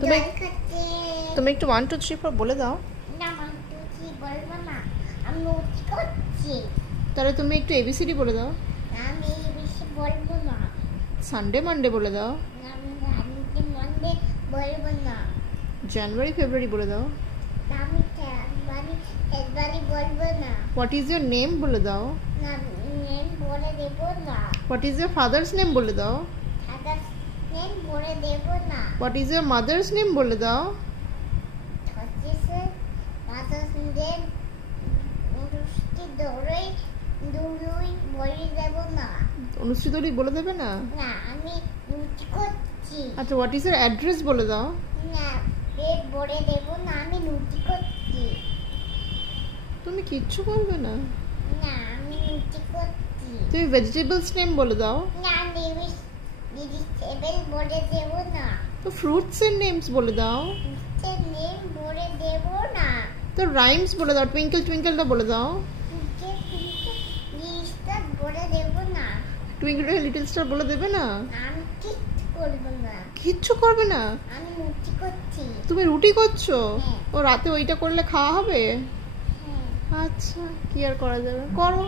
তুমি তুমি একটু 1 2 3 4 বলে দাও না 1 2 3 বলবো না আমি উঠি করছি তাহলে তুমি একটু এবিসিডি বলে দাও আমি বেশি বলবো না সানডে মানডে বলে দাও আমি সানডে মানডে বলবো না জানুয়ারি ফেব্রুয়ারি বলে দাও আমি ফেব্রুয়ারি বলবো না হোয়াট ইজ ইয়োর নেম বলে দাও না নেম বলে দেবো না what is your father's name বলে দাও ফাদার নেম বলে দেবো না what is your mother's name বলে দাও হচ্ছে মাদার্স নেম অনুষ্ঠি দৌড়ই দৌড়ই বলে দেবো না অনুষ্ঠিতলি বলে দেবে না না আমি উঠি করছি আচ্ছা হোয়াট ইজ ইয়োর অ্যাড্রেস বলে দাও না এর বলে দেবো না আমি নুটি করছি তুমি কিচ্ছু বলবে না না আমি নুটি করছি তুমি ভেজিটেবলস নেম বলে দাও না ভেজিটেবল বলে দেবো না তো ফ্রুটস এর নেমস বলে দাও ফ্রুটসের নেম বলে দেবো না তো রাইমস বলে দাও টুইঙ্কল টুইঙ্কলটা বলে দাও জিনিসটা বলে দেবো না টুইঙ্কল লিটল স্টার বলে দেবে না আমি কিচ্ছু করবো না কিচ্ছু করবে না আমি নুটি করছি তুমি রুটি করছো হ্যাঁ। ও রাতে ওইটা করলে খাওয়া হবে হ্যাঁ আচ্ছা কি আর করা যাবে করো